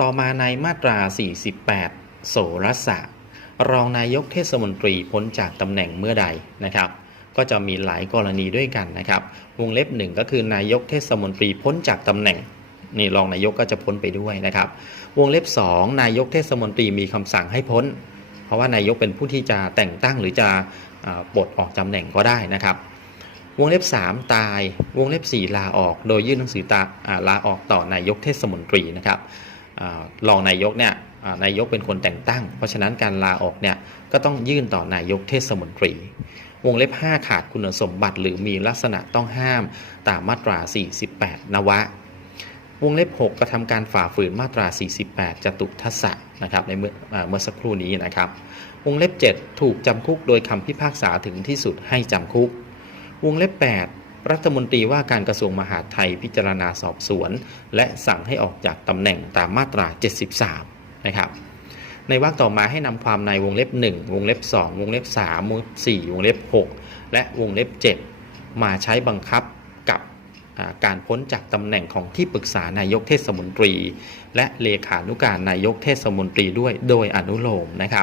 ต่อมาในมาตรา 48 โสรสะ รองนายกเทศมนตรีพ้นจากตำแหน่งเมื่อใดนะครับ ก็จะมีหลายกรณีด้วยกันนะครับ วงเล็บหนึ่งก็คือนายกเทศมนตรีพ้นจากตำแหน่งนี่รองนายกก็จะพ้นไปด้วยนะครับ วงเล็บ 2 นายกเทศมนตรีมีคำสั่งให้พ้น เพราะว่านายกเป็นผู้ที่จะแต่งตั้งหรือจะปลดออกตำแหน่งก็ได้นะครับวงเล็บ 3 ตาย วงเล็บ 4 ลาออก โดยยื่นหนังสือตาลาออกต่อนายกเทศมนตรีนะครับ รองนายกเนี่ยนายกเป็นคนแต่งตั้ง เพราะฉะนั้นการลาออกเนี่ยก็ต้องยื่นต่อนายกเทศมนตรี วงเล็บ 5 ขาดคุณสมบัติหรือมีลักษณะต้องห้ามตามมาตรา 48 นวะ วงเล็บ 6 กระทำการฝ่าฝืนมาตรา 48จตุทัสสะนะครับในเมื่อเมื่อสักครู่นี้นะครับ วงเล็บ 7 ถูกจำคุกโดยคำพิพากษาถึงที่สุดให้จำคุก วงเล็บ 8 รัฐมนตรีว่าการกระทรวงมหาดไทยพิจารณาสอบสวน และสั่งให้ออกจากตำแหน่งตามมาตรา 73 นะครับ ในวรรคต่อมาให้นำความในวงเล็บ 1 วงเล็บ 2 วงเล็บ 3 วงเล็บ 4 วงเล็บ 6 และวงเล็บ 7 มาใช้บังคับกับการพ้นจากตำแหน่งของที่ปรึกษานายกเทศมนตรี และเลขานุการนายกเทศมนตรีด้วยโดยอนุโลมนะครับ